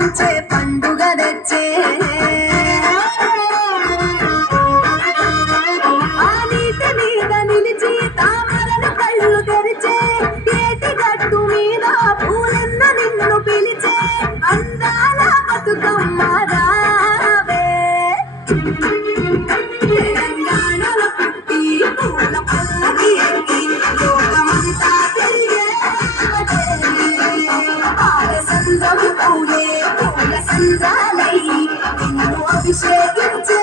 పులకించే పండుగ తెచ్చే ఆ నీటి మీద నిలిచి తామరలు కళ్ళు తెరిచే ఏటి గట్టు మీద పూలెన్న నిన్ను పిలిచే అందాల బతుకమ్మ రావే తెలంగాణలో పుట్టి పూల పల్లకి ఎక్కి లోకమంతా తిరిగే పాలసంద్రం పూలే పూల సంద్రాలై నిన్ను అభిషేకించే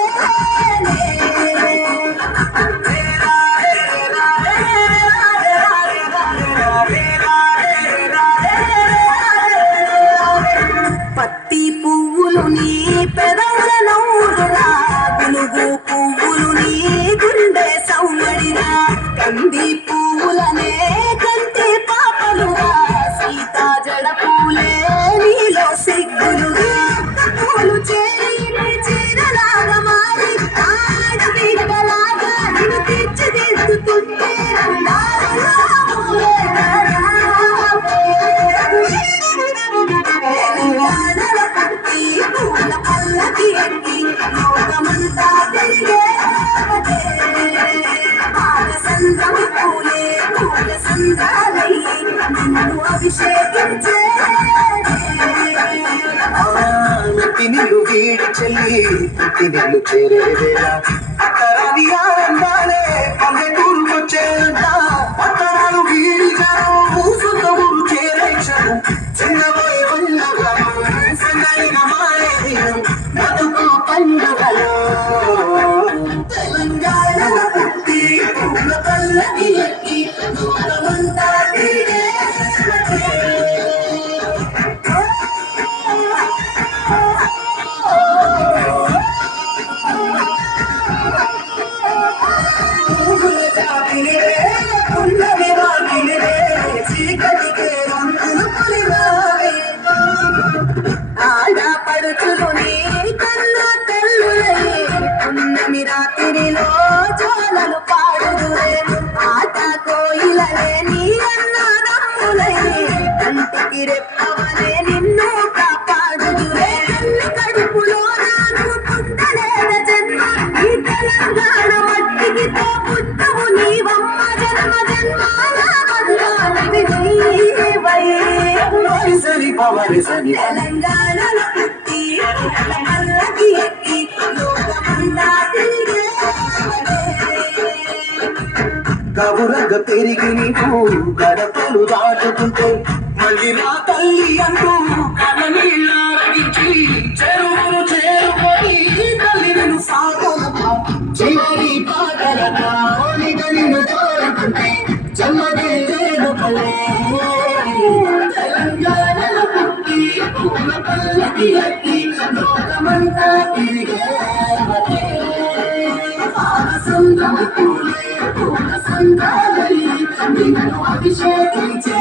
పత్తి పువ్వులు నీ పెదవుల నవ్వులురా గునుగు పువ్వులు నీ గుండె సౌమడిరా కంది పువ్వులనే కంటి పాపలురా సీతా జడ పూలే నీలో సిగ్గులురా పూలు చేరి చీరలాగా మారి ఆడబిడ్డలాగా నిన్ను తీర్చిదిద్దుతుంటే తెలంగాణలో పుట్టి పూల పల్లకి ఎక్కి లోకమంతా తిరిగే పాలసంద్రం పూలే పూల సంద్రాలై నిన్ను అభిషేకించే నిన్ను వీడి చెల్లి నిన్ను చేరేవేళ అక్కరాని ఆనందాలే పల్లెటూరుకొచ్చేంట అక్కరాలు వీడి జనం సొంత ఊరు చేరే క్షణం చిన్నబోయే ఉన్నగా సన్నైన మారే దినం బతుకు పండుగలో తెలంగాణలో పుట్టి పూల పల్లకి ఎక్కి లోకమంతా తిరిగే పువ్వుల జాబిలివే పున్నమి వాకిలివే చీకటికే రంగులు పొలిమావే ఆడపడుచులు నీ కన్న తల్లులై పున్నమి రాత్రిలో జోలలు పాడుదురే ఆట కోయిలలే నీ అన్నదమ్ములై కంటికి రెప్పవలే నిన్ను కాపాడుదురే తల్లి కడుపులో నాను పుట్టలేద జన్మ ఈ తెలంగాణ మట్టికి తో పుట్టవు నీవమ్మ జన్మ జన్మాల బంధాలవి నీవై సరి పవరి సరి తెలంగాణలో పుట్టి పూల పల్లకి ఎక్కి లోకమంతా తిరిగే కవురగ పెరిగి నీకు గడపలు దాటుతుంటే మళ్ళీ నా తల్లి అంటూ కన్నీళ్ళారగించి చెరువును చేరుకొని తల్లిని సాగలమ్మా చివరి పాటలగా నిన్ను తోడుకుంటే జన్మదే వేడుకలే తెలంగాణలో పుట్టి పూల పల్లకి ఎక్కి లోకమంతా తిరిగే పాలసంద్రం పూలే పూల సంద్రాలై నిన్ను అభిషేకించే